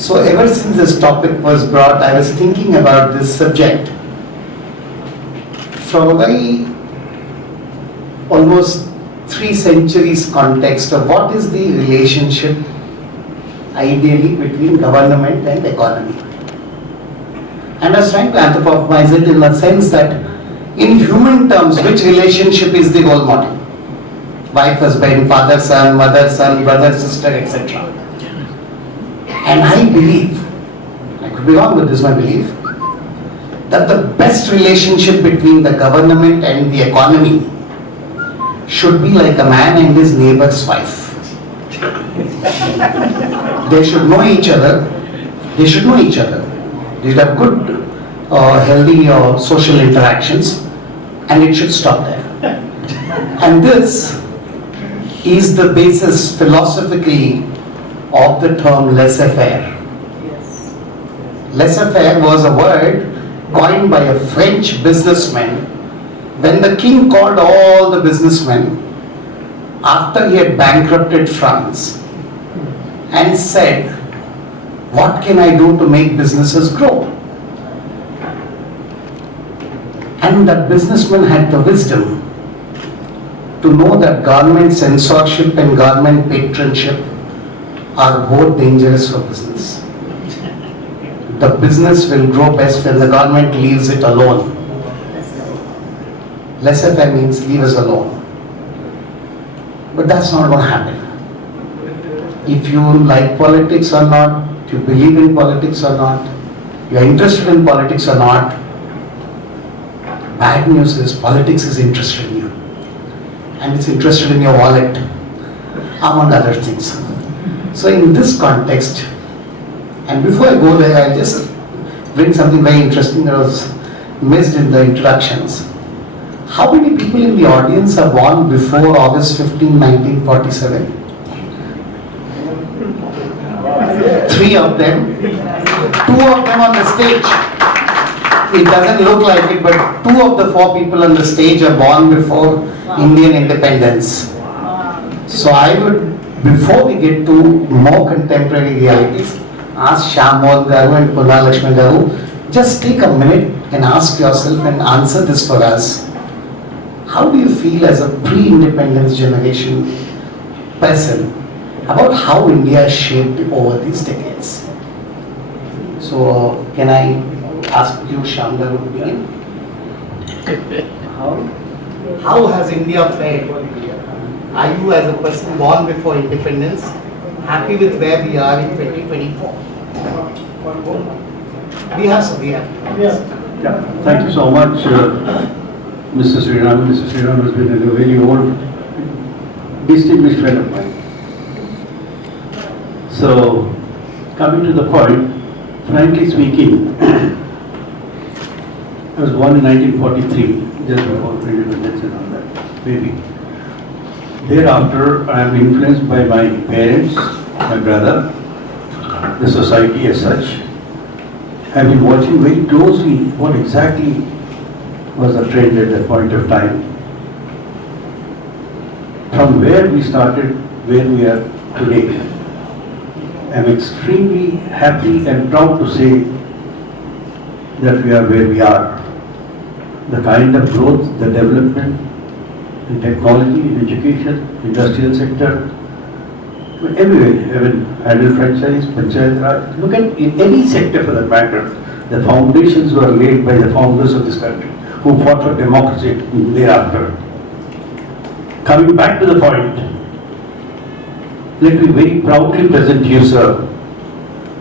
So ever since this topic was brought, I was thinking about this subject from a very almost 3 centuries context of what is the relationship ideally between government and economy. And I was trying to anthropomorphize it in the sense that in human terms, which relationship is the role model? Wife, husband, father, son, mother, son, brother, sister, etc. And I believe, I could be wrong, but this is my belief, that the best relationship between the government and the economy should be like a man and his neighbor's wife. They should know each other. They should know each other. They should have good, healthy social interactions, and it should stop there. And this is the basis philosophically of the term laissez-faire. Laissez-faire was a word coined by a French businessman when the king called all the businessmen after he had bankrupted France and said, "What can I do to make businesses grow?" And that businessman had the wisdom to know that government censorship and government patronship are both dangerous for business. The business will grow best when the government leaves it alone. Laissez-faire means leave us alone. But that's not going to happen. If you like politics or not, if you believe in politics or not, you are interested in politics or not, bad news is politics is interested in you. And it's interested in your wallet, among other things. So in this context, and before I go there, I'll just bring something very interesting that was missed in the introductions. How many people in the audience are born before August 15, 1947? 3 of them. 2 of them on the stage. It doesn't look like it, but 2 of the 4 people on the stage are born before Indian independence. So I would, before we get to more contemporary realities, ask Shyam Mohan Garu and Punna Lakshmi Garu, just take a minute and ask yourself and answer this for us. How do you feel as a pre-independence generation person about how India is shaped over these decades? So can I ask you, Shyam Garu, to begin? How has India fared? Are you, as a person born before independence, happy with where we are in 2024? We have. Yeah. Thank you so much, Mr. Sriram. Mr. Sriram has been a very old, distinguished friend of mine. So, coming to the point, frankly speaking, I was born in 1943, just before independence and all that, maybe. Thereafter, I am influenced by my parents, my brother, the society as such. I have been watching very closely what exactly was the trend at that point of time. From where we started, where we are today. I am extremely happy and proud to say that we are where we are. The kind of growth, the development in technology, in education, industrial sector, everywhere, even adult franchise, panchayat raj, look at in any sector for that matter, the foundations were laid by the founders of this country, who fought for democracy thereafter. Coming back to the point, let me very proudly present to you, sir.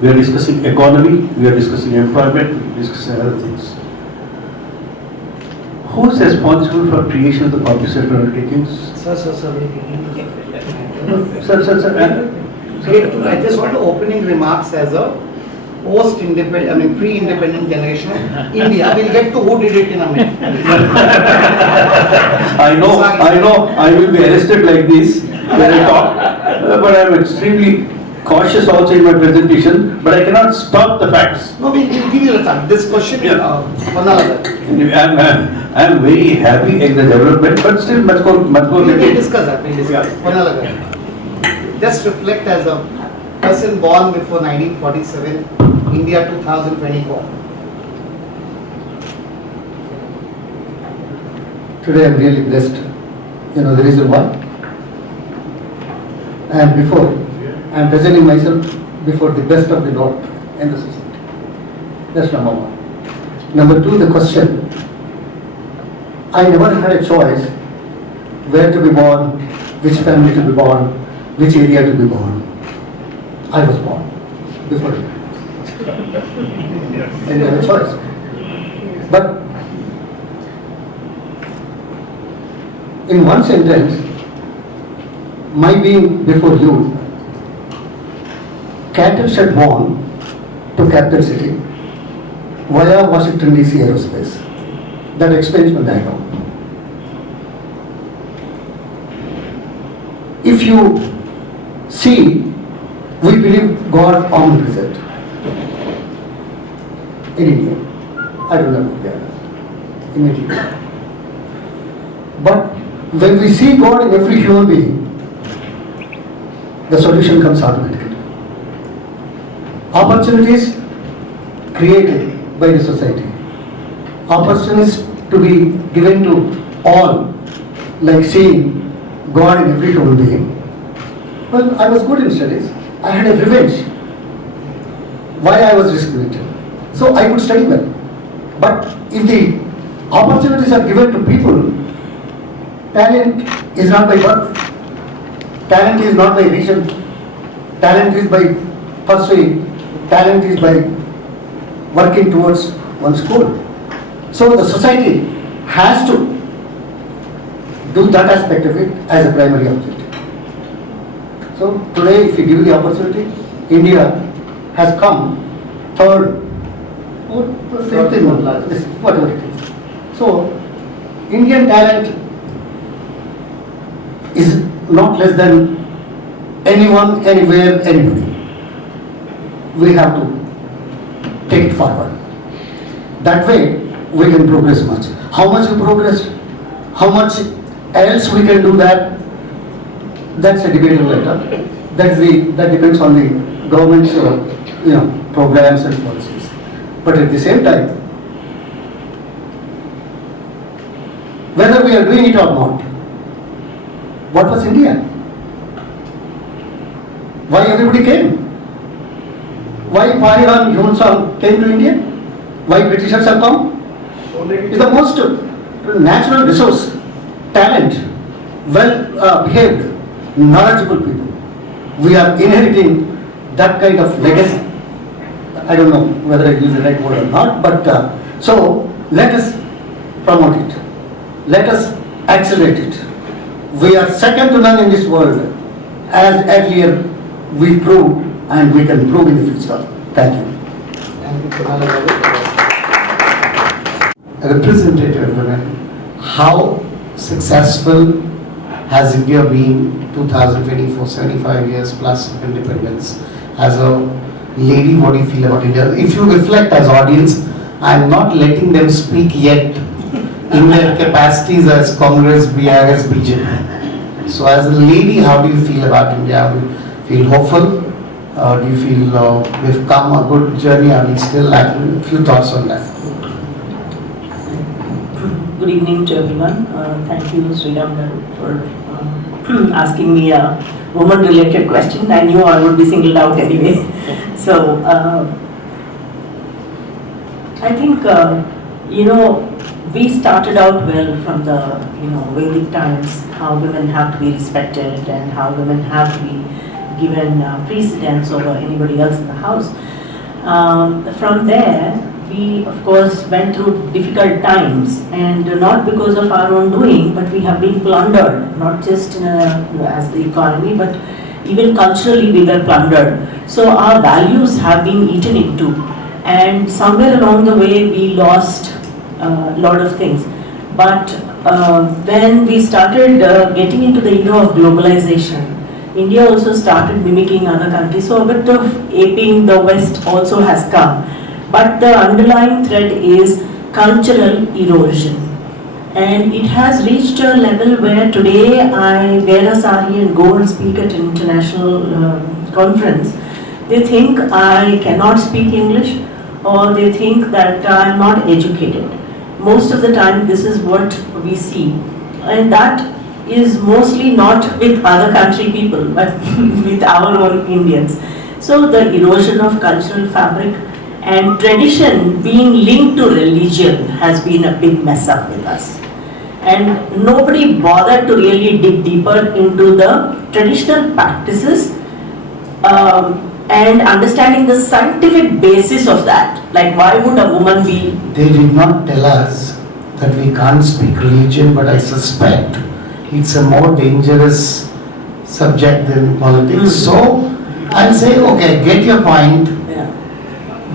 We are discussing economy, we are discussing employment, we are discussing other things. Who is responsible for creation of the public sector undertakings? Sir. Sir. I just want to opening remarks as a post-independent, pre-independent generation of India. We'll get to who did it in a minute. I know, I will be arrested like this when I talk, but I am extremely cautious also in my presentation, but I cannot stop the facts. No, we'll give you the time. This question, I am very happy in the development, but still much more. We'll discuss that. Just reflect as a person born before 1947, India 2024. Today I am really blessed. You know the reason why? I am presenting myself before the best of the lot in the society. That's number one. Number two, the question. I never had a choice where to be born, which family to be born, which area to be born. I was born before it. I didn't have a choice. But in one sentence, my being before you, cattle shed born to capital city via Washington DC aerospace. That explains my background. If you see, we believe God omnipresent in India. I don't know where, in India. But when we see God in every human being, the solution comes automatically. Opportunities created by the society. Opportunities to be given to all, like seeing God in every human being. Well, I was good in studies. I had a revenge. Why I was discriminated. So I could study well. But if the opportunities are given to people, talent is not by birth. Talent is not by vision. Talent is by pursuing. Talent is by working towards one's goal. So the society has to do that aspect of it as a primary objective. So today, if you give the opportunity, India has come third or fifth in whatever it is. So Indian talent is not less than anyone, anywhere, anybody. We have to take it forward. That way, we can progress much. How much we progressed, how much else we can do that, that's a debatable matter. That depends on the government's programs and policies. But at the same time, whether we are doing it or not, what was India? Why everybody came? Why Parihan, Hyunsang came to India? Why Britishers have come? It's the most natural resource, talent, well behaved, knowledgeable people. We are inheriting that kind of legacy. I don't know whether I use the right word or not, but so let us promote it. Let us accelerate it. We are second to none in this world, as earlier we proved and we can prove in the future. Thank you. Thank you, Kunal. Representative women, how successful has India been 2024, 75 years plus of independence? As a lady, what do you feel about India? If you reflect as audience, I am not letting them speak yet in their capacities as Congress, BRS, BJP. So as a lady, how do you feel about India? Do you feel hopeful? Do you feel we've come a good journey? Are we still lacking? A few thoughts on that. Good evening to everyone. Thank you, Sriram Garu, for asking me a woman-related question. I knew I would be singled out anyway. So, I think, we started out well from the, Vedic times, how women have to be respected and how women have to be given precedence over anybody else in the house. From there, we of course went through difficult times, and not because of our own doing, but we have been plundered, not just as the economy, but even culturally we were plundered. So our values have been eaten into, and somewhere along the way we lost a lot of things. But when we started getting into the era of globalization, India also started mimicking other countries, so a bit of aping the West also has come. But the underlying thread is cultural erosion. And it has reached a level where today I wear a sari and go and speak at an international conference. They think I cannot speak English, or they think that I am not educated. Most of the time this is what we see, and that is mostly not with other country people but with our own Indians. So the erosion of cultural fabric and tradition being linked to religion has been a big mess up with us. And nobody bothered to really dig deeper into the traditional practices and understanding the scientific basis of that. Like, why would a woman be... They did not tell us that we can't speak religion, but I suspect it's a more dangerous subject than politics. So I'll say, okay, get your point. Yeah.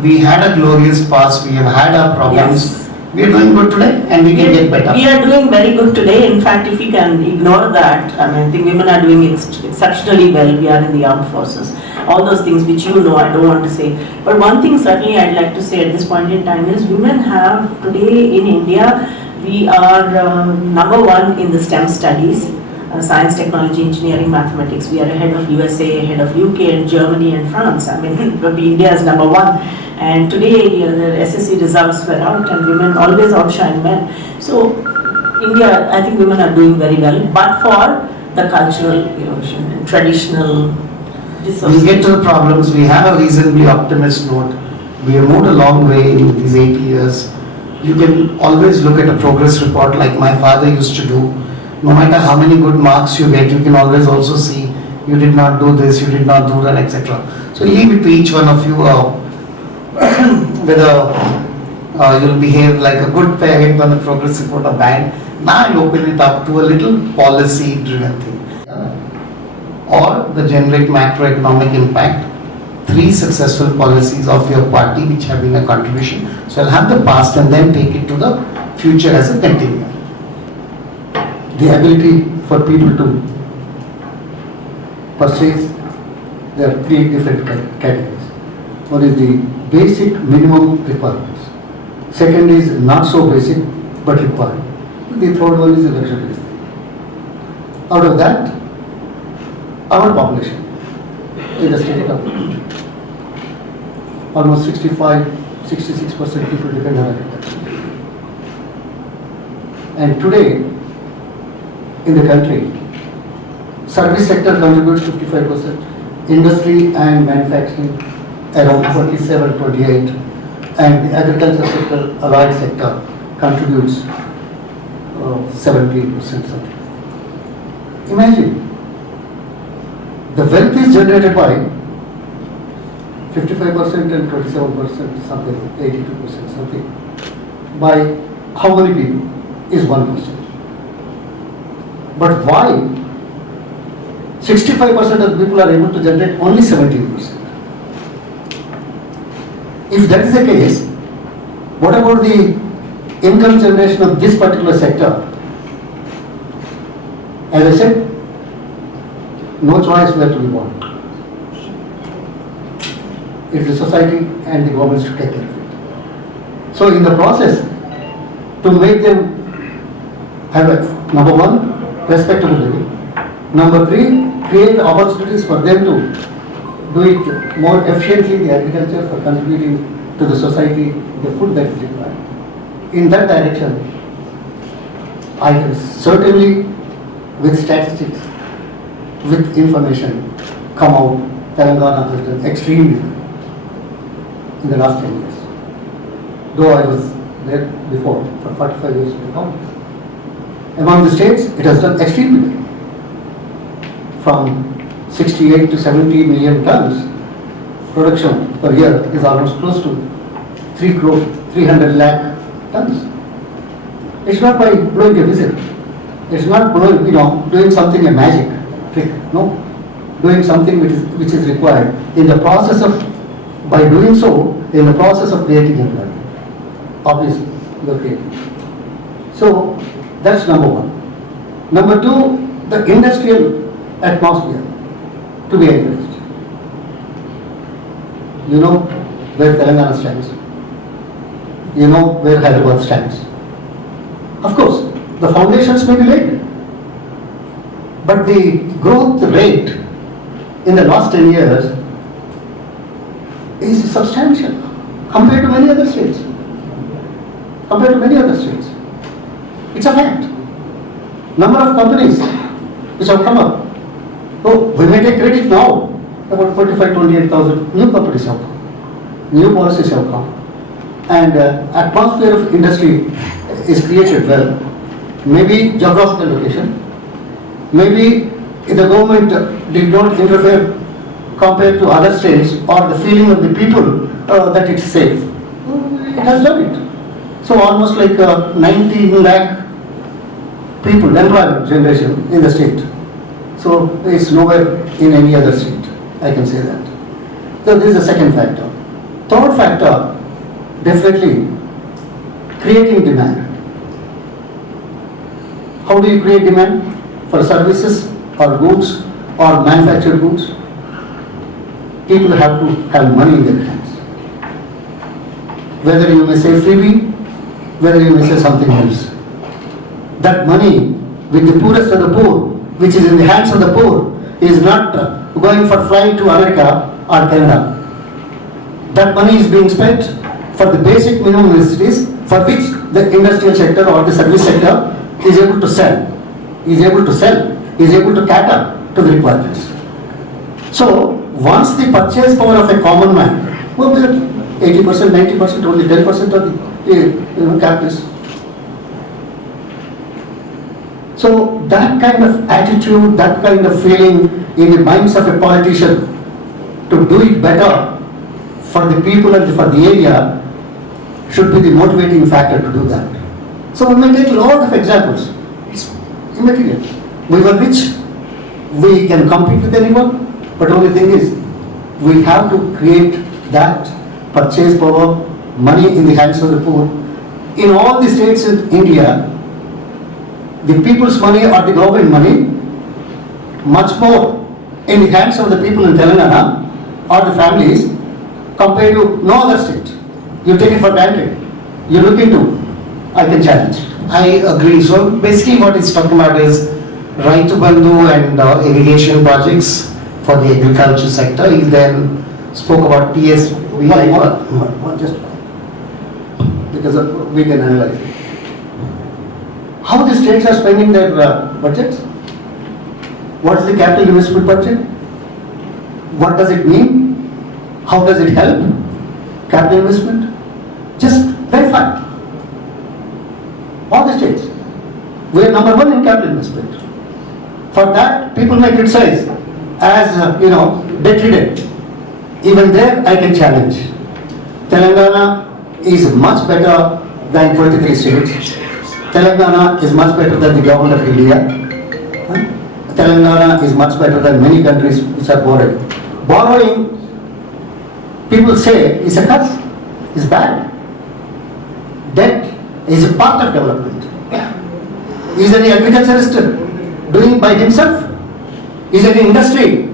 We had a glorious past, we have had our problems. Yes. We are doing good today and we can get better. We are doing very good today. In fact, if we can ignore that, I think women are doing exceptionally well. We are in the armed forces. All those things which you know, I don't want to say. But one thing certainly I'd like to say at this point in time is women have today in India, we are number one in the STEM studies. Science, technology, engineering, mathematics. We are ahead of USA, ahead of UK and Germany and France. I mean, India is number one. And today the SSC results were out and women always outshine men. So India, I think women are doing very well, but for the cultural erosion and traditional dissociation. We get to the problems, we have a reasonably optimist note. We have moved a long way in these 80 years. You can always look at a progress report like my father used to do. No matter how many good marks you get, you can always also see you did not do this, you did not do that, etc. So leave it to each one of you whether you'll behave like a good parent on the progress report or bad. Now I'll open it up to a little policy driven thing. Or the generic macroeconomic impact. 3 successful policies of your party which have been a contribution. So I'll have the past and then take it to the future as a continuum. The ability for people to purchase, there are 3 different categories. One is the basic minimum requirements. Second is not so basic but required. The third one is the luxurious thing. Out of that, our population in the state of almost 65-66% people depend on agriculture. And today, in the country, service sector contributes 55%, industry and manufacturing around 27-28%, and the agriculture sector, allied sector contributes 17% something. Imagine, the wealth is generated by 55% and 27% something, 82% something. By how many people is 1%. But why 65% of people are able to generate only 17%? If that is the case, what about the income generation of this particular sector? As I said, no choice where to be born. It's the society and the governments to take care of it. So in the process, to make them have a, number 1, respectable living. Number 3, create opportunities for them to do it more efficiently, the agriculture, for contributing to the society, the food that is required. In that direction, I can certainly, with statistics, with information, come out, Telangana has done extremely well in the last 10 years. Though I was there before, for 45 years in the Congress. Among the states, it has done extremely well. From 68 to 70 million tons, production per year is almost close to 300 lakh tons. It's not by blowing a whistle. It's not blowing, doing something a magic trick. No, doing something which is required in the process of, by doing so, in the process of creating employment. Obviously, you are creating. So that's number 1. Number 2, the industrial atmosphere to be encouraged. You know where Telangana stands. You know where Hyderabad stands. Of course, the foundations may be laid, but the growth rate in the last 10 years is substantial compared to many other states. Compared to many other states. It's a fact. Number of companies which have come up. Oh, we may take credit now. About 28,000 new companies have come. New policies have come. And atmosphere of industry is created well. Maybe geographical location. Maybe if the government did not interfere compared to other states, or the feeling of the people that it's safe. It has done it. So almost like 19 lakh people, employment generation in the state. So it's nowhere in any other state, I can say that. So this is the second factor. Third factor, definitely creating demand. How do you create demand? For services or goods or manufactured goods? People have to have money in their hands. Whether you may say freebie, whether you may say something else. That money with the poorest of the poor, which is in the hands of the poor, is not going for flight to America or Canada. That money is being spent for the basic minimum necessities for which the industrial sector or the service sector is able to sell, is able to cater to the requirements. So, once the purchase power of a common man, well, 80%, 90%, only 10% of the capitalists. So that kind of attitude, that kind of feeling in the minds of a politician to do it better for the people and for the area should be the motivating factor to do that. So we may take a lot of examples. It's immaterial. We were rich. We can compete with anyone. But only thing is, we have to create that purchase power, money in the hands of the poor. In all the states in India, the people's money or the government money, much more in the hands of the people in Telangana or the families compared to no other state. You take it for granted. You look into, I can challenge. I agree. So basically what he's talking about is right to Bandhu and irrigation projects for the agriculture sector. He then spoke about TSV. Just because we can analyze it. How the states are spending their budgets? What is the capital investment budget? What does it mean? How does it help? Capital investment? Just verify. All the states. We are number one in capital investment. For that, people may criticize as, debt-ridden. Even there, I can challenge. Telangana is much better than 23 states. Telangana is much better than the government of India. Telangana is much better than many countries which are borrowing. Borrowing, people say, is a curse, is bad. Debt is a part of development. Is any agriculturist doing by himself? Is any industry?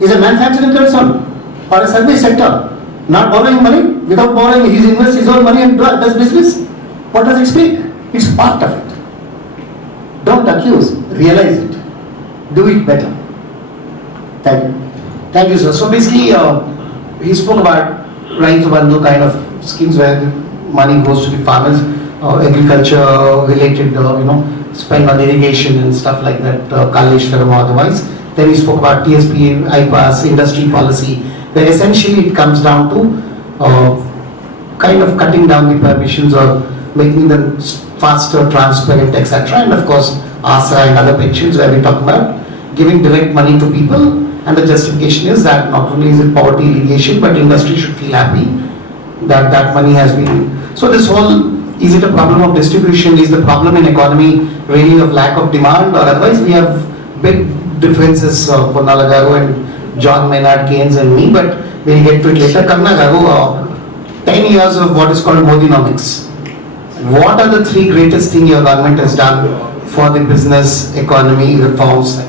Is a manufacturing concern or a service sector not borrowing money? Without borrowing, he invests his own money and does business. What does it speak? It's part of it. Don't accuse, realize it. Do it better. Thank you. Thank you, sir. So basically, he spoke about right to Bandhu kind of schemes where the money goes to the farmers, agriculture related, spend on irrigation and stuff like that, Kaleshwaram or otherwise. Then he spoke about TSP, IPAS, industry policy, where essentially it comes down to kind of cutting down the permissions or making them faster, transparent, etc. And of course, ASA and other pensions where we talk about giving direct money to people, and the justification is that not only is it poverty alleviation, but industry should feel happy that that money has been. So this whole, is it a problem of distribution? Is the problem in economy really of lack of demand, or otherwise we have big differences, Ponnala Garu and John Maynard Keynes and me, but we'll get to it later. Kanna Garu, 10 years of what is called Modinomics. What are the three greatest things your government has done for the business, economy, reforms?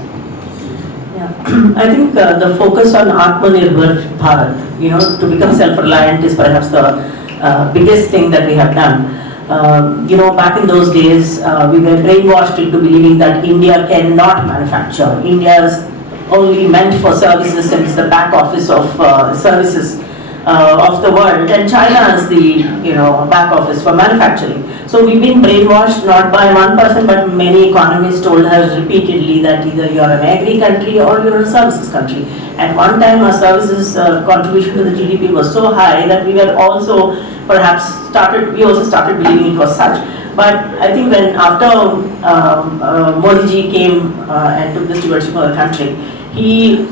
I think the focus on Atmanirbhar Bharat, to become self-reliant is perhaps the biggest thing that we have done. Back in those days, we were brainwashed into believing that India cannot manufacture. India is only meant for services and it's the back office of services. of the world, and China is the back office for manufacturing. So we've been brainwashed not by one person, but many economists told us repeatedly that either you're an agri country or you're a services country. At one time, our services contribution to the GDP was so high that we were also we also started believing it was such. But I think when after Modi ji came and took the stewardship of the country, he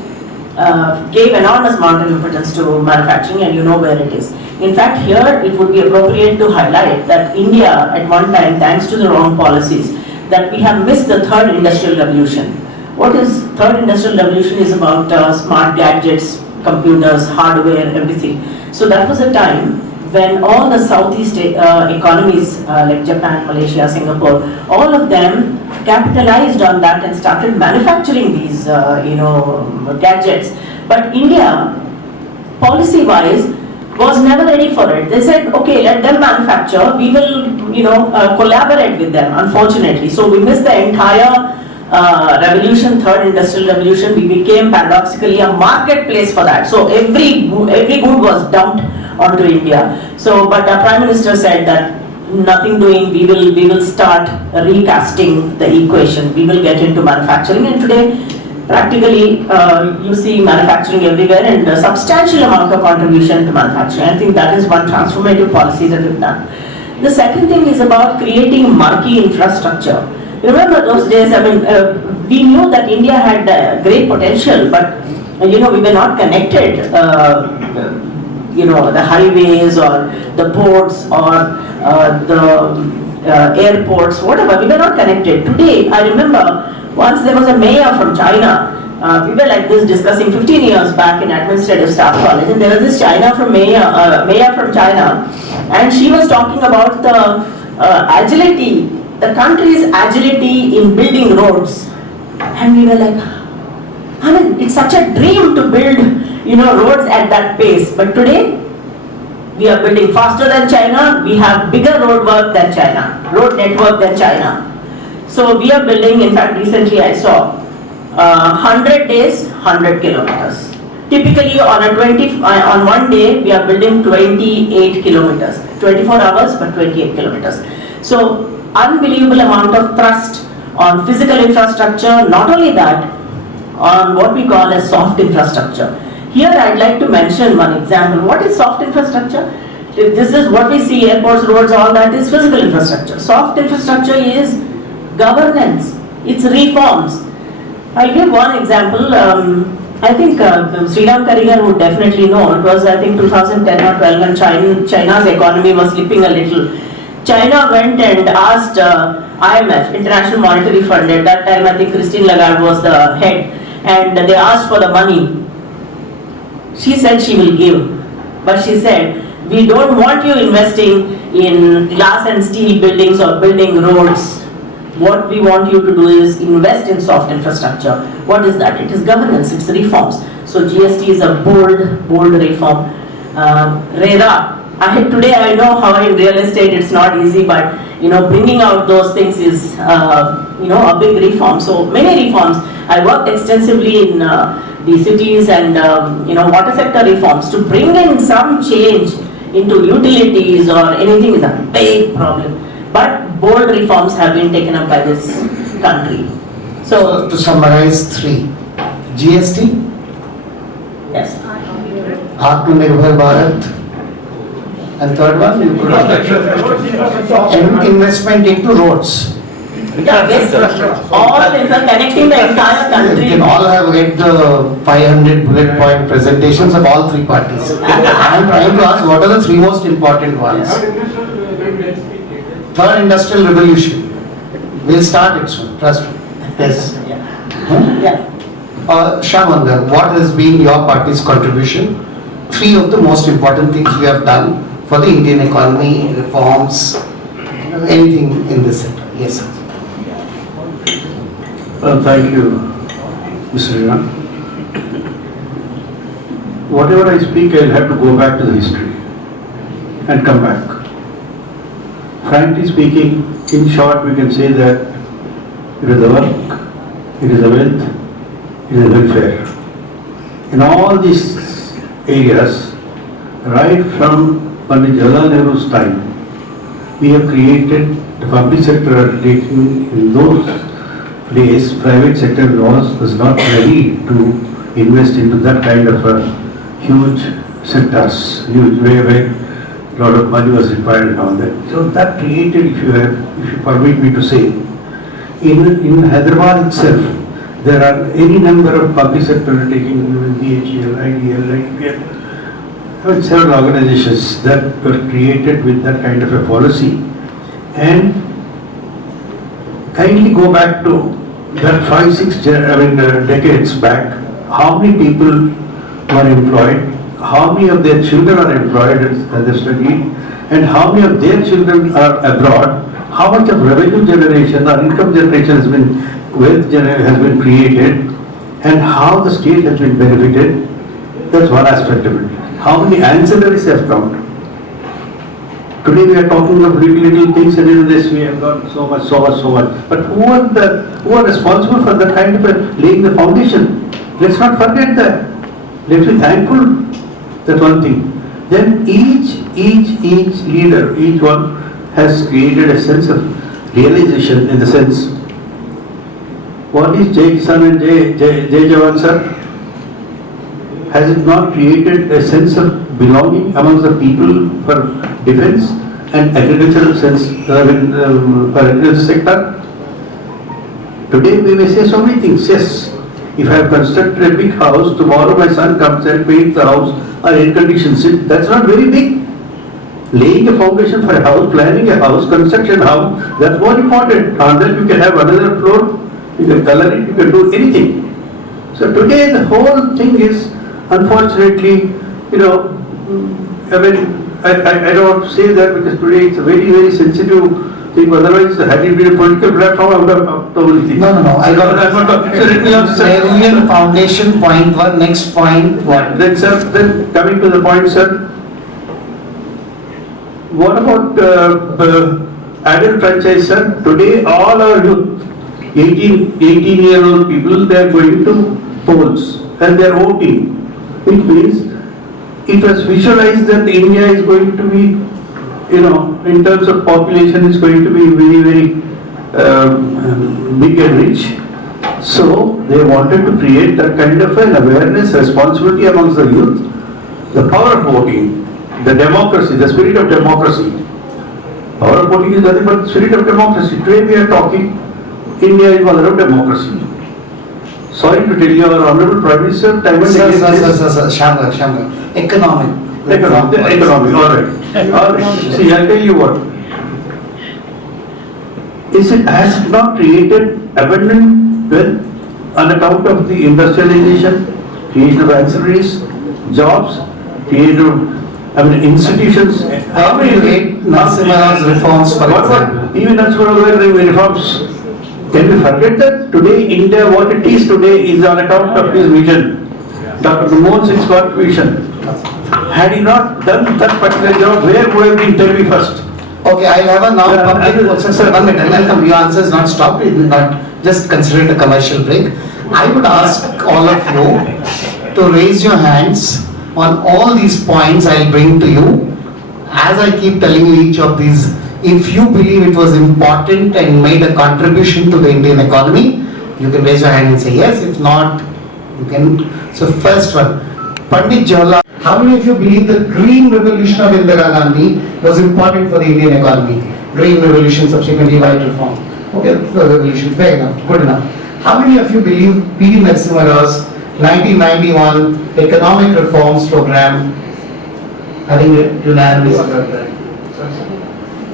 gave enormous amount of importance to manufacturing, and you know where it is. In fact, here it would be appropriate to highlight that India at one time, thanks to the wrong policies, that we have missed the third industrial revolution. What is third industrial revolution is about smart gadgets, computers, hardware, everything. So that was a time when all the Southeast economies like Japan, Malaysia, Singapore, all of them capitalized on that and started manufacturing these gadgets. But India, policy-wise, was never ready for it. They said, okay, let them manufacture, we will collaborate with them, unfortunately. So we missed the entire revolution, third industrial revolution. We became paradoxically a marketplace for that. So every good was dumped onto India. So, but our Prime Minister said that nothing doing, we will start recasting the equation. We will get into manufacturing, and today practically you see manufacturing everywhere and a substantial amount of contribution to manufacturing. I think that is one transformative policy that we've done. The second thing is about creating marquee infrastructure. Remember those days, I mean, we knew that India had great potential, but we were not connected. The highways or the ports or the airports, whatever, we were not connected. Today, I remember once there was a mayor from China. We were like this discussing 15 years back in administrative staff college, and there was this mayor from China, and she was talking about the agility, the country's agility in building roads. And we were like, I mean, it's such a dream to build roads at that pace. But today, we are building faster than China, we have bigger road network than China. So we are building, in fact recently I saw, 100 days, 100 kilometers. Typically on one day, we are building 28 kilometers. 24 hours, but 28 kilometers. So unbelievable amount of thrust on physical infrastructure, not only that, on what we call as soft infrastructure. Here I'd like to mention one example. What is soft infrastructure? This is what we see, airports, roads, all that is physical infrastructure. Soft infrastructure is governance, it's reforms. I'll give one example. I think Sriram Karigar would definitely know. It was, I think, 2010 or 12 when China's economy was slipping a little. China went and asked IMF, International Monetary Fund, at that time I think Christine Lagarde was the head, and they asked for the money. She said she will give, but she said, we don't want you investing in glass and steel buildings or building roads. What we want you to do is invest in soft infrastructure. What is that? It is governance, it's reforms. So GST is a bold reform. RERA. Today I know how in real estate it's not easy, but bringing out those things is a big reform. So many reforms. I worked extensively in the cities and water sector reforms to bring in some change into utilities or anything is a big problem. But bold reforms have been taken up by this country. So to summarize, 3. GST, yes. Atmanirbhar Bharat, and third one, you could investment into roads. Yeah, connecting the entire country. You can all have read the 500 bullet point presentations of all 3 parties. I am trying to ask, what are the 3 most important ones? Third industrial revolution. We'll start it soon, trust me. Yes. Yeah. Shamanda, what has been your party's contribution? 3 of the most important things we have done for the Indian economy, reforms, anything in this sector. Yes, sir. Thank you, Mr. Iran. Whatever I speak, I'll have to go back to the history and come back. Frankly speaking, in short, we can say that it is the work, it is the wealth, it is the welfare. In all these areas, right from Pandit Jawaharlal Nehru's time, we have created the public sector undertaking in those days. Private sector was not ready to invest into that kind of a huge sectors, huge where a lot of money was required and all that. So that created, if you permit me to say, in Hyderabad itself, there are any number of public sector undertaking, BHEL, IDL, IPL, several organizations that were created with that kind of a policy. And kindly go back to that 5-6 decades back, how many people were employed, how many of their children are employed as they study, and how many of their children are abroad, how much of revenue generation or income generation has been, has been created, and how the state has been benefited. That's one aspect of it. How many ancillaries have come. Today we are talking of little things, and in this we have got so much. But who are responsible for that kind of laying the foundation? Let's not forget that. Let's be thankful. That's one thing. Then each leader, each one has created a sense of realization, in the sense, what is Jai Kisan and Jai Jawan, sir? Has it not created a sense of belonging amongst the people for defense and agricultural sense, for agricultural sector? Today we may say so many things. Yes, if I have constructed a big house, tomorrow my son comes and paints the house or air conditions it. That's not very big. Laying a foundation for a house, planning a house, construction house, that's more important. On that you can have another floor, you can color it, you can do anything. So today the whole thing is, unfortunately, I don't want to say that because today it's a very sensitive thing. Otherwise, had it been a political platform, I would have told you. No. I got it. Salient foundation, point one. Next point, what? Then, sir, then coming to the point, sir. What about adult franchise, sir? Today, all our youth, 18-year-old people, they are going to polls and they are voting. It means it was visualized that India is going to be, in terms of population, is going to be very big and rich. So they wanted to create that kind of an awareness, responsibility amongst the youth, the power of voting, the democracy, the spirit of democracy. Power of voting is nothing but the spirit of democracy. Today we are talking, India is mother of democracy. Sorry to tell you, our Honorable Prime Minister, Shamgar. Economic, all right. See, I'll tell you what. Has it not created abundant wealth on account of the industrialization, creation of ancillaries, jobs, creation of institutions? How many Narasimha's reforms, for example? Even Narasimha's reforms. Can we forget that today India, what it is today, is on account of his vision, Dr. Manmohan Singh's contribution. Had he not done that particular job, where would have been tell me first? Okay, I'll have a now public, sir, 1 minute, I'll come, your answer is not stopped, it will not, just consider it a commercial break. I would ask all of you to raise your hands on all these points I'll bring to you. As I keep telling you each of these, if you believe it was important and made a contribution to the Indian economy, you can raise your hand and say yes. If not, you can. So first one, Pandit Jawaharlal. How many of you believe the green revolution of Indira Gandhi was important for the Indian economy? Green revolution, subsequently white reform. Okay, the revolution, fair enough, good enough. How many of you believe P. Narasimha Raw's 1991 economic reforms program? I think unanimous.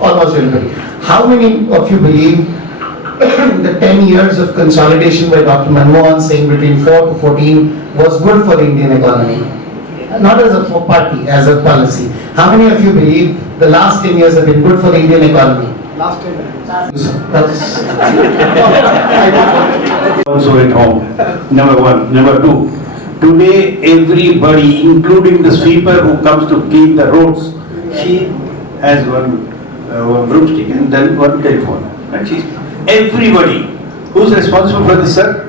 Almost everybody. How many of you believe the 10 years of consolidation by Dr. Manmohan Singh between 4 to 14 was good for the Indian economy? Not as a party, as a policy. How many of you believe the last 10 years have been good for the Indian economy? Last 10 minutes. That's Also at home. Number one. Number two. Today everybody, including the sweeper who comes to clean the roads, she has one broomstick and then one telephone. And she's everybody. Who's responsible for this, sir?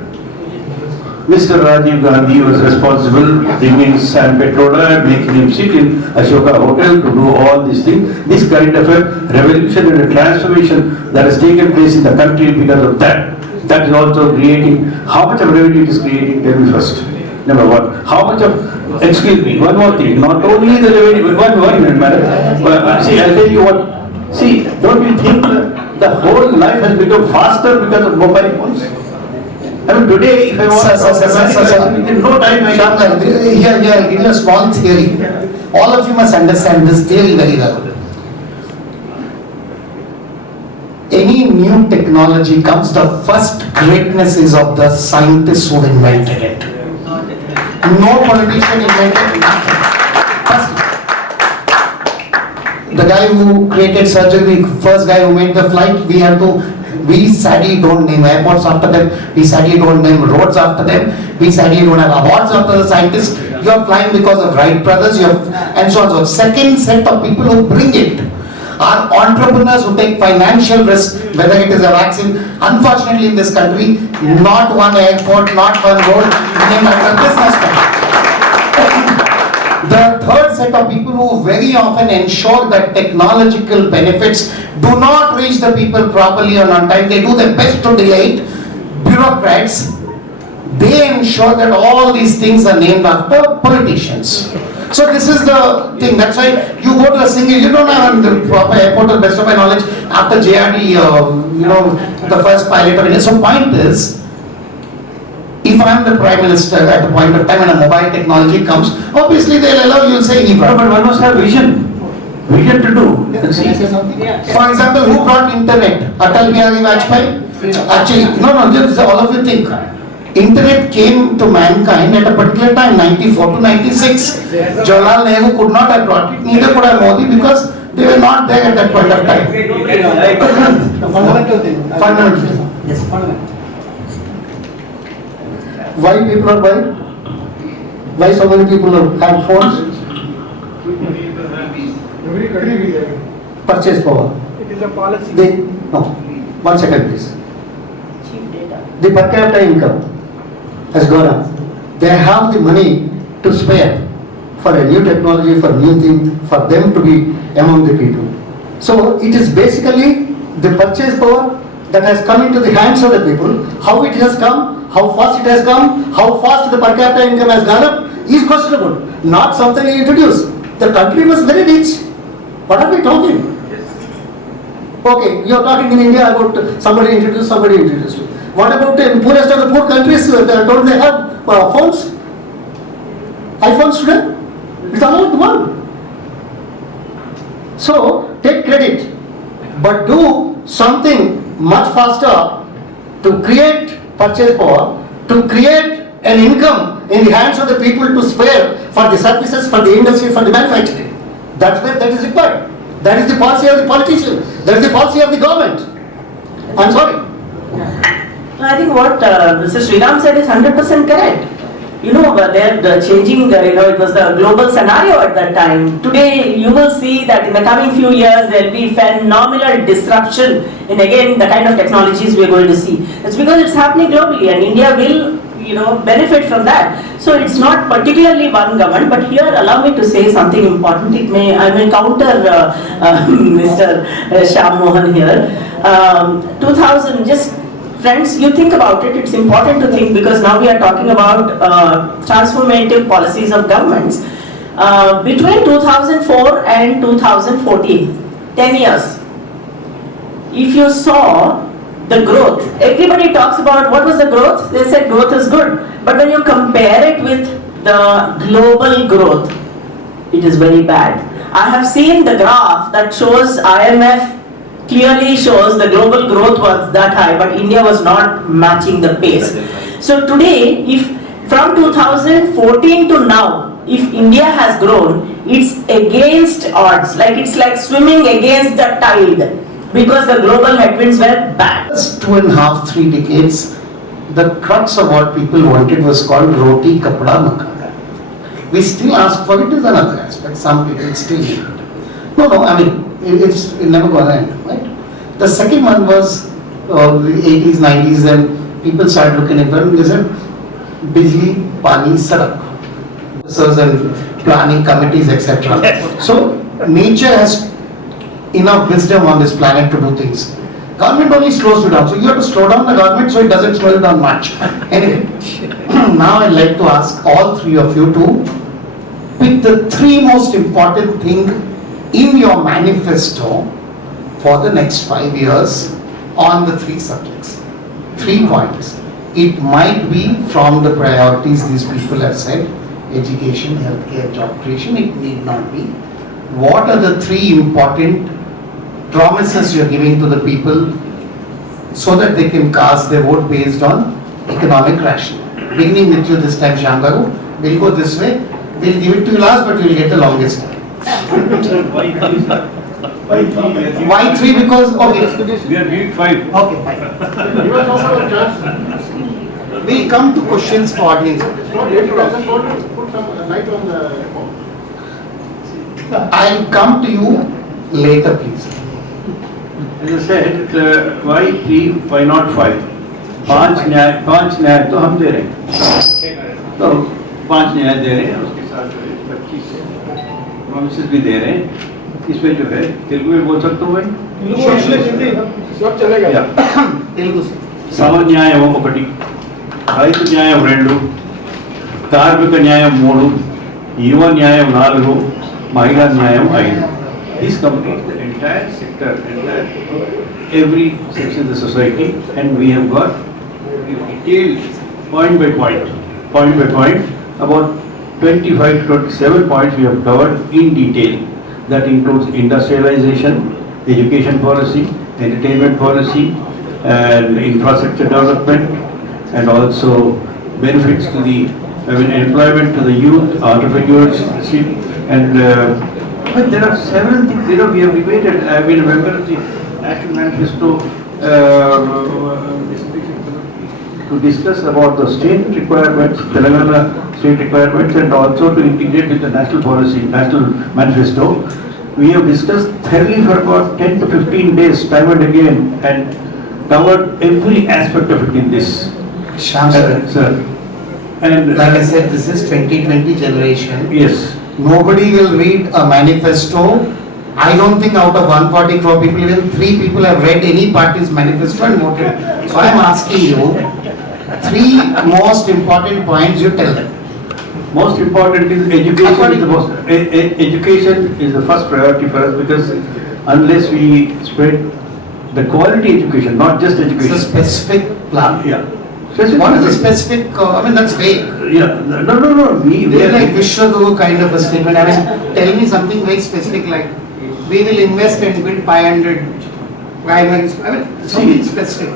Mr. Rajiv Gandhi was responsible bringing San Petroda and making him sit in Ashoka Hotel to do all these things. This kind of a revolution and a transformation that has taken place in the country because of that. That is also creating, how much of revenue it is creating, tell me first. Number one, how much of, excuse me, one more thing, not only the revenue, but one minute, madam. But see, I'll tell you what, see, don't you think the whole life has become faster because of mobile phones? I mean, today, if I want Sir. in no time I can. Here, I'll give you a small theory. All of you must understand this theory very well. Any new technology comes, the first greatness is of the scientists who invented it. No politician invented nothing. First, the guy who created surgery, the first guy who made the flight, we sadly don't name airports after them, we sadly don't name roads after them, we sadly don't have awards after the scientists. You are flying because of Wright brothers, and so on. So second set of people who bring it are entrepreneurs who take financial risk, whether it is a vaccine. Unfortunately in this country, not one airport, not one road named after a businessman. The third set of people who very often ensure that technological benefits do not reach the people properly or on time, they do their best to delay it, bureaucrats, they ensure that all these things are named after politicians. So this is the thing, that's why you go to a single, you don't have the proper airport to the best of my knowledge after JRD, the first pilot of India. So point is, if I am the Prime Minister at a point of time and a mobile technology comes, obviously they'll allow you to say No, but one must have vision. Vision to do. Can I say something? For example, who brought internet? Atal Bihari Vajpayee? Actually, no, just all of you think. Internet came to mankind at a particular time, 94 to 96. Jawaharlal Nehru could not have brought it, neither could have Modi, because they were not there at that point of time. Fundamental thing. Fundamental thing. Yes, fundamental. Why people are buying? Why so many people have phones? Purchase power. It is a policy. No, 1 second please. Cheap data. The per capita income has gone up. They have the money to spare for a new technology, for new thing, for them to be among the people. So it is basically the purchase power that has come into the hands of the people. How it has come, how fast it has come, how fast the per capita income has gone up is questionable. Not something we introduced. The country was very rich. What are we talking? Okay, you are talking in India about somebody introduced. What about the poorest of the poor countries? Don't they have phones? iPhones today? It's allowed one. So, take credit, but do something much faster to create purchase power, to create an income in the hands of the people to spare for the services, for the industry, for the manufacturing. That's where that is required. That is the policy of the politician. That is the policy of the government. I'm sorry. I think what Mr. Sriram said is 100% correct. They're changing, it was the global scenario at that time. Today, you will see that in the coming few years, there will be phenomenal disruption in again the kind of technologies we are going to see. It's because it's happening globally and India will, benefit from that. So it's not particularly one government, but here allow me to say something important. I may counter Mr. Shyam Mohan here. 2000, just friends, you think about it, it's important to think because now we are talking about transformative policies of governments. Between 2004 and 2014, 10 years, if you saw the growth, everybody talks about what was the growth, they said growth is good, but when you compare it with the global growth, it is very bad. I have seen the graph that shows IMF clearly shows the global growth was that high, but India was not matching the pace. So today, if from 2014 to now, if India has grown, it's against odds, it's like swimming against the tide, because the global headwinds were bad. Last 2.5, 3 decades, the crux of what people wanted was called roti kapda makana. We still ask for it, is another aspect. Some people still need it. No, I mean, it's never going to end, right? The second one was the 80s, 90s, and people started looking at them and they said, Bijli, Pani, Sadak. Officers and planning committees, etc. So nature has enough wisdom on this planet to do things. Government only slows you down. So you have to slow down the government so it doesn't slow you down much. Anyway, now I'd like to ask all three of you to pick the three most important thing in your manifesto for the next 5 years on the three subjects. 3 points. It might be from the priorities these people have said, education, healthcare, job creation, it need not be. What are the 3 important promises you're giving to the people so that they can cast their vote based on economic rationale? Beginning with you this time, Shambaru, we'll go this way. We'll give it to you last, but you'll get the longest time. Why 3? Because, okay. We are giving 5. Okay, fine. We'll come to questions for audience. I'll come to you later, please. As I said, why 3, why not 5? 5 न्याय तो हम दे रहे हैं, तो 5 न्याय दे रहे हैं, उसके साथ 25 प्रोमिसेस भी दे रहे हैं. इसमें जो है तेलुगु में बोल सकता हूँ भाई, सब चलेगा. तेलुगु సమ న్యాయం 1, రైతు న్యాయం 2, కార్మిక న్యాయం 3, యువ న్యాయం 4, మహిళా న్యాయం 5. This completes the entire sector, every section of the society, and we have got detailed point by point, about 25 to 27 points we have covered in detail. That includes industrialization, education policy, entertainment policy, and infrastructure development, and also benefits to the employment to the youth, entrepreneurship, and but there are several things. We have debated. I have been a member of the National Manifesto to discuss about the state requirements, Telangana state requirements, and also to integrate with the national policy, National Manifesto. We have discussed thoroughly for about 10 to 15 days, time and again, and covered every aspect of it in this. Shyam sir. And Like I said, this is 2020 generation. yes, Nobody will read a manifesto. I don't think out of 140 crore people, even 3 people have read any party's manifesto and voted. So I am asking you, 3 most important points, you tell them. most important is education. Is the most, education is the first priority for us, because unless we spread the quality education, not just It's a education. specific plan. Yeah. What is the specific, I mean that's vague. Yeah, no. We They are like Vishwaguru kind of a statement. I mean, tell me something very specific like, we will invest and build 500 primaries. I mean, something specific.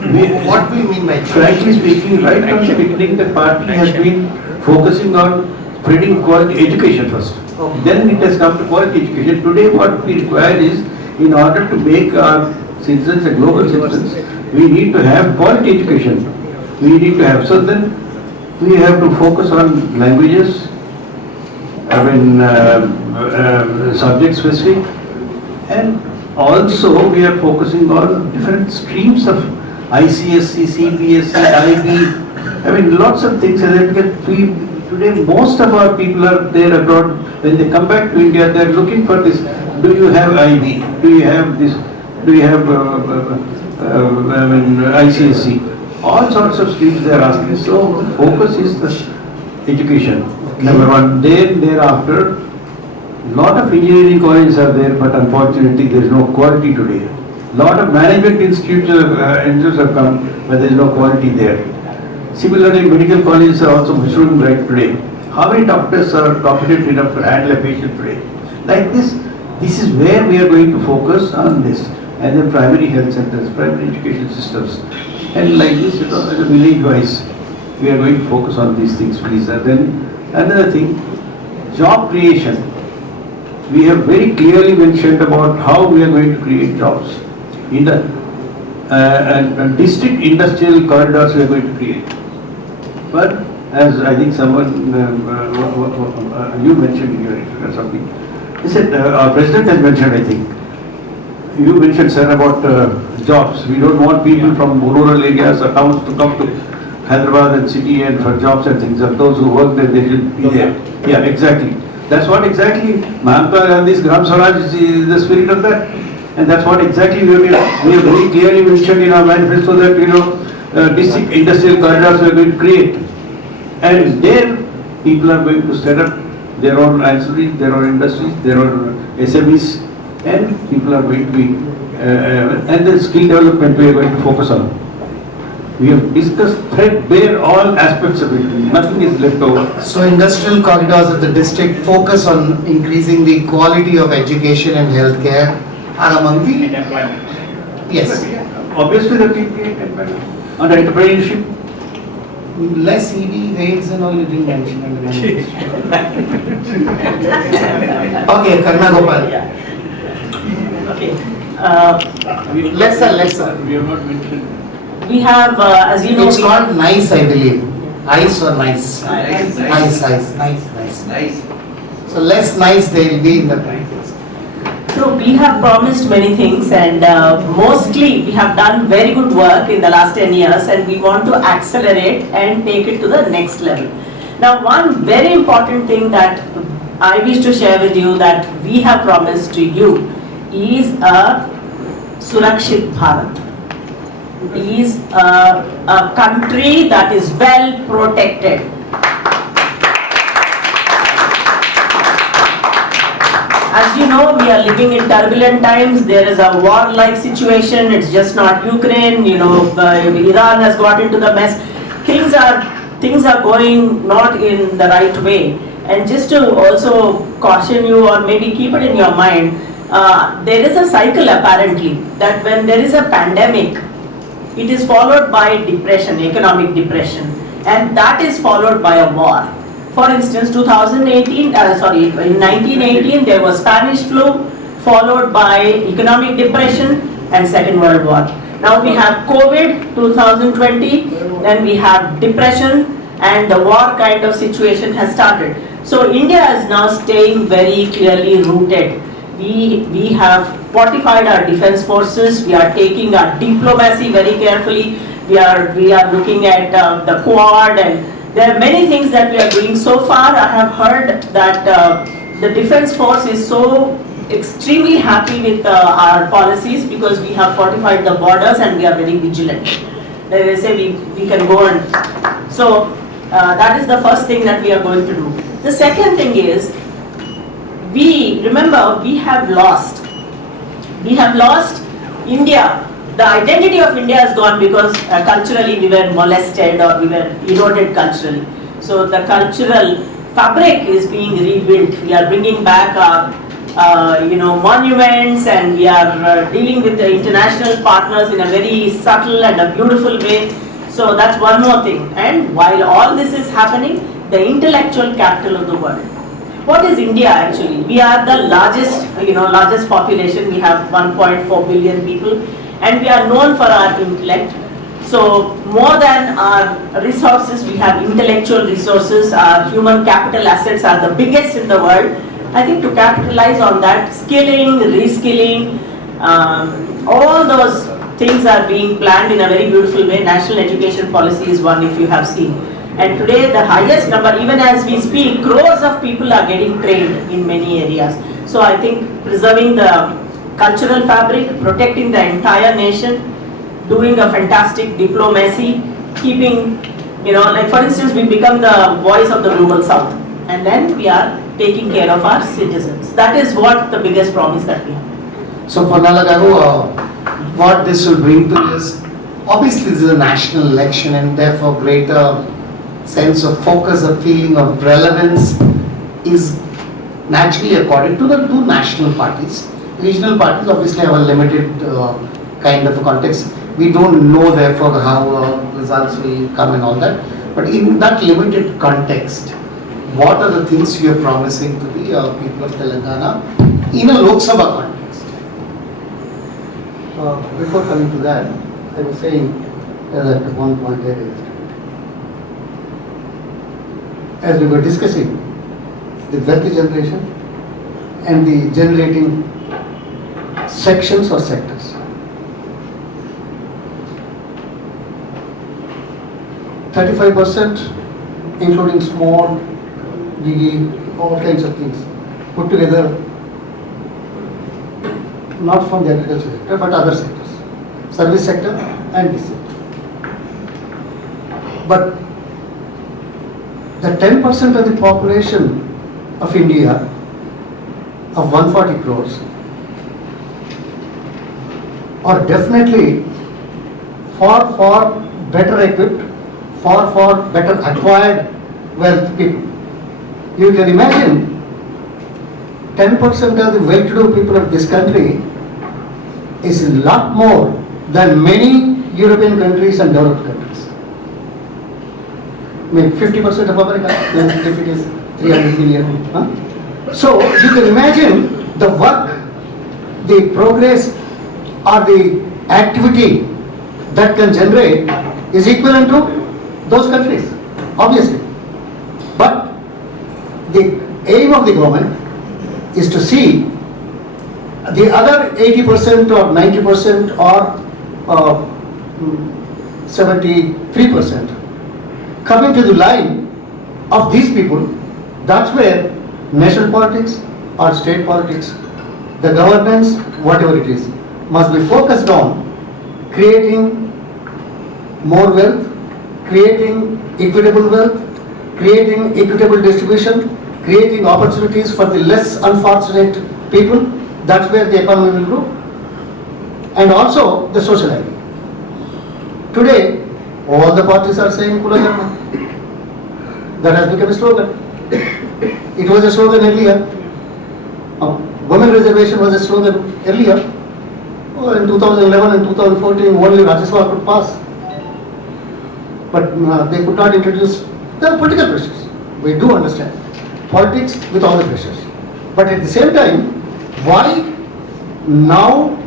What do you mean by that? frankly speaking, right from the beginning, the party has been focusing on spreading quality education first. Okay. Then it has come to quality education. Today what we require is, in order to make our citizens a global citizens, we need to have quality education. We need to have, so then we have to focus on languages, subject specific, and also we are focusing on different streams of ICSC, CBSC, IB, lots of things. And because today most of our people are there abroad. When they come back to India, they are looking for this. Do you have IB? Do you have this? Do you have ICSC? All sorts of streams they are asking. So focus is the education. Number 1. Then thereafter, lot of engineering colleges are there, but unfortunately there is no quality today. Lot of management institutes have come, but there is no quality there. Similarly, medical colleges are also mushrooming right today. How many doctors are competent enough to handle a patient today? Like this is where we are going to focus on this. And then primary health centers, primary education systems. And like this, as a village wise, we are going to focus on these things, please. And then another thing, job creation. We have very clearly mentioned about how we are going to create jobs. In the district industrial corridors we are going to create. But as I think someone, you mentioned in your or something, he said, our president has mentioned, I think, you mentioned, sir, about jobs. We don't want people from rural areas or towns to come to Hyderabad and city and for jobs and things, and those who work there, they should be there. Yeah, exactly. That's what exactly Mahatma Gandhi's Gram Swaraj is the spirit of that. And that's what exactly we have very clearly mentioned in our manifesto that, district industrial corridors we are going to create. And there, people are going to set up their own ancillaries, their own industries, their own SMEs, and people are going to be, and the skill development we are going to focus on. We have discussed threadbare all aspects of it. Nothing is left over. So industrial corridors of the district focus on increasing the quality of education and healthcare are among the... Yes. Obviously, the TPA on entrepreneurship. Less ED raids and all you didn't mention. Okay, Karna Gopal. Okay. Lesser. We have not mentioned. We have, as you know, It's we called nice, I believe. Ice or nice? Nice. Nice. So less nice they will be in the practice. So we have promised many things, and mostly we have done very good work in the last 10 years, and we want to accelerate and take it to the next level. Now, one very important thing that I wish to share with you that we have promised to you is a Surakshit Bharat. Is a country that is well protected. As you know, we are living in turbulent times. There is a war-like situation. It's just not Ukraine. Iran has got into the mess. Things are going not in the right way. And just to also caution you, or maybe keep it in your mind, there is a cycle apparently that when there is a pandemic, it is followed by depression, economic depression, and that is followed by a war. For instance, in 1918 there was Spanish flu, followed by economic depression and Second World War. Now we have COVID 2020, then we have depression, and the war kind of situation has started. So India is now staying very clearly rooted. We have fortified our defense forces. We are taking our diplomacy very carefully. We are looking at the Quad, and there are many things that we are doing. So far, I have heard that the defense force is so extremely happy with our policies because we have fortified the borders and we are very vigilant. They say we can go on. So that is the first thing that we are going to do. The second thing is, we have lost India. The identity of India has gone because culturally we were molested or we were eroded culturally. So the cultural fabric is being rebuilt. We are bringing back our monuments, and we are dealing with the international partners in a very subtle and a beautiful way. So that's one more thing. And while all this is happening, the intellectual capital of the world. What is India actually? We are the largest population. We have 1.4 billion people, and we are known for our intellect. So more than our resources, we have intellectual resources. Our human capital assets are the biggest in the world. I think to capitalize on that, skilling, reskilling, all those things are being planned in a very beautiful way. National education policy is one, if you have seen. And today the highest number, even as we speak, crores of people are getting trained in many areas. So I think preserving the cultural fabric, protecting the entire nation, doing a fantastic diplomacy, keeping, like for instance, we become the voice of the global south, and then we are taking care of our citizens. That is what the biggest promise that we have. So Ponnala Garu, what this will bring to is, obviously this is a national election and therefore greater sense of focus, a feeling of relevance is naturally accorded to the two national parties. Regional parties obviously have a limited kind of context. We don't know therefore how results will come and all that. But in that limited context, what are the things you are promising to the people of Telangana in a Lok Sabha context? Before coming to that, I was saying that one point there is, as we were discussing, the wealth generation and the generating sections or sectors. 35%, including small, biggie, all kinds of things, put together, not from the agriculture sector, but other sectors, service sector and this sector. But the 10% of the population of India, of 140 crores, are definitely far better equipped, far better acquired wealth people. You can imagine 10% of the well-to-do people of this country is a lot more than many European countries and developed countries. I mean 50% of America, if it is 300 million. Huh? So you can imagine the work, the progress or the activity that can generate is equivalent to those countries, obviously. But the aim of the government is to see the other 80% or 90% or 73% coming to the line of these people. That's where national politics or state politics, the governance, whatever it is, must be focused on creating more wealth, creating equitable wealth, creating equitable distribution, creating opportunities for the less unfortunate people. That's where the economy will grow. And also the social idea. Today, all the parties are saying Kulagarna. That has become a slogan. It was a slogan earlier. Women reservation was a slogan earlier. In 2011 and 2014, only Rajya Sabha could pass. But they could not introduce the political pressures. We do understand. Politics with all the pressures. But at the same time, why now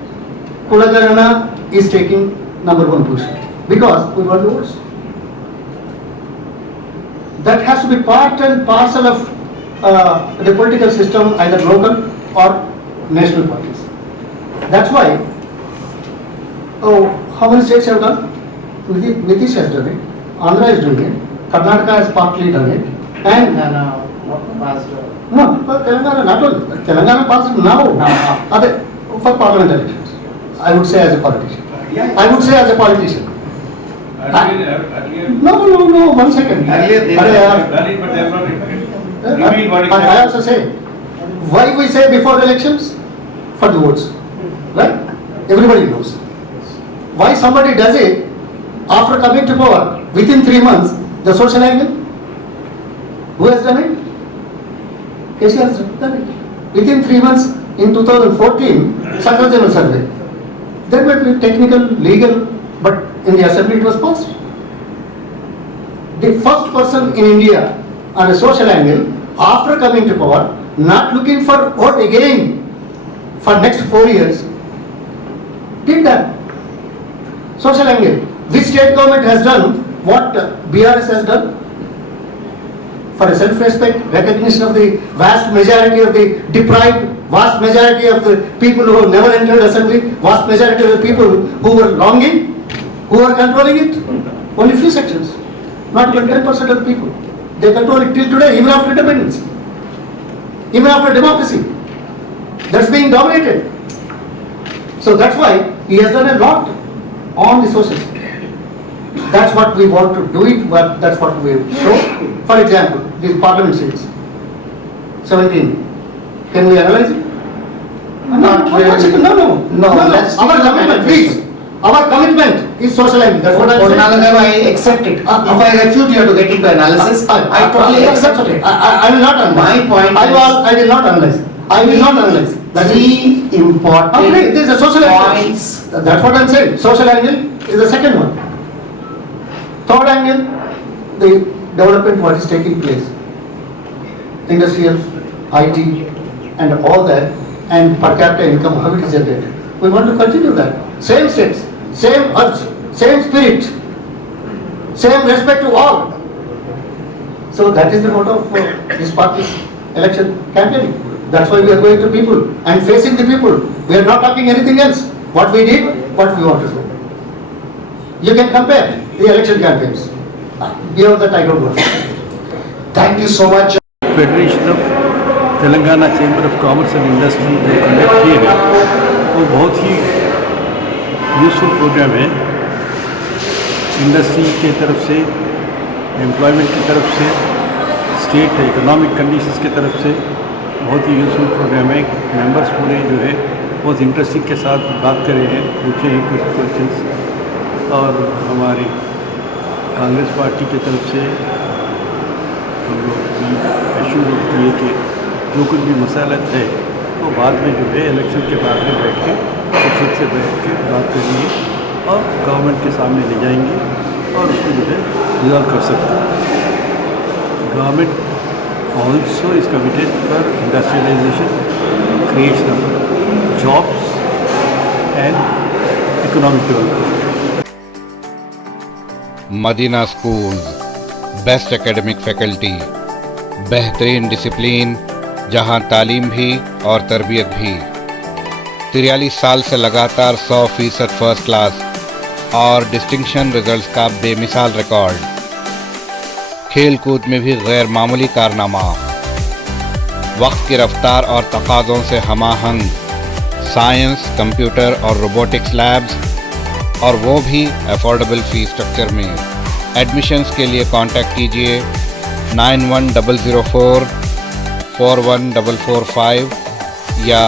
Kulagarana is taking #1 position? Because we want the votes. That has to be part and parcel of the political system, either local or national parties. That's why, how many states have done? Nitish has done it, Andhra is doing it, Karnataka has partly done it, and Telangana not only. Telangana passed now. For parliament elections. I would say as a politician. I would say as a politician. No, 1 second. I also say, why we say before elections? For the votes. Right? Everybody knows. Why somebody does it after coming to power within 3 months, the social angle? Who has done it? KCR has done it. Within 3 months in 2014, Central General Survey. There might be technical, legal, but in the assembly it was passed. The first person in India on a social angle, after coming to power, not looking for vote again for next 4 years, did that. Social angle. Which state government has done what BRS has done? For a self-respect, recognition of the vast majority of the deprived, vast majority of the people who have never entered assembly, vast majority of the people who were longing, who are controlling it? Only few sections. Not even 10% of the people. They control it till today, even after independence. Even after democracy. That's being dominated. So that's why he has done a lot on the social sector. That's what we want to do it, but that's what we show. For example, these parliament seats, 17. Can we analyze it? Not really. No. Our commitment, please. Our commitment is socializing. That's what I'm saying. I accept it. If I refute you to get into analysis, I totally accept it. I will not analyze. My point I will not analyze. I will not analyze. Three important Okay, this is a social angle. points. That's what I'm saying. Social angle is the second one. Third angle, the development what is taking place. Industrial, IT, and all that, and per capita income, how it is generated. We want to continue that. Same steps, same urge, same spirit, same respect to all. So that is the motto of this party's election campaigning. That's why we are going to people and facing the people. We are not talking anything else. What we did, what we want to do. You can compare the election campaigns. give the title work. Thank you so much. Federation of Telangana chamber of commerce and industry जो conduct किए गए वो बहुत ही useful programme है। Industry के तरफ से, employment की तरफ से, स्टेट इकोनॉमिक कंडीशंस की तरफ से बहुत ही यूज़फुल प्रोग्राम है। मेंबर्स पूरे जो है बहुत इंटरेस्टिंग के साथ बात कर रहे हैं, पूछे हैं कुछ क्वेश्चंस। और हमारी कांग्रेस पार्टी की तरफ से हम लोग भी एश्योर किए कि जो कुछ भी मसाला है वो बाद में जो है इलेक्शन के बाद में बैठ के संसद से बैठ के बात करेंगे और गवर्नमेंट के सामने ले जाएंगे और उसको जो है रिजॉल्व कर सकते हैं। Government also is committed for industrialisation, creation of jobs and economic development. Madina school, best academic faculty, बेहतरीन डिसिप्लिन, जहां तालीम भी और तरबियत भी। 43 साल से लगातार 100% फर्स्ट क्लास और डिस्टिंक्शन रिजल्ट्स का बेमिसाल रिकॉर्ड। खेल कूद में भी गैर मामूली कारनामा। वक्त की रफ्तार और तकाज़ों से हमाहंग साइंस, कंप्यूटर और रोबोटिक्स लैब्स, और वो भी अफोर्डेबल फीस स्ट्रक्चर में। एडमिशन्स के लिए कांटेक्ट कीजिए 910004 41445 या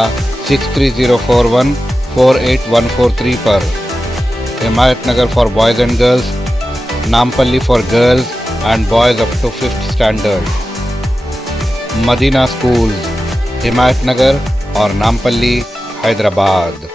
63041 48143 पर। Himayat Nagar for boys and girls, Nampally for girls and boys up to 5th standard. Madina school, Himayat Nagar और नामपल्ली, हैदराबाद।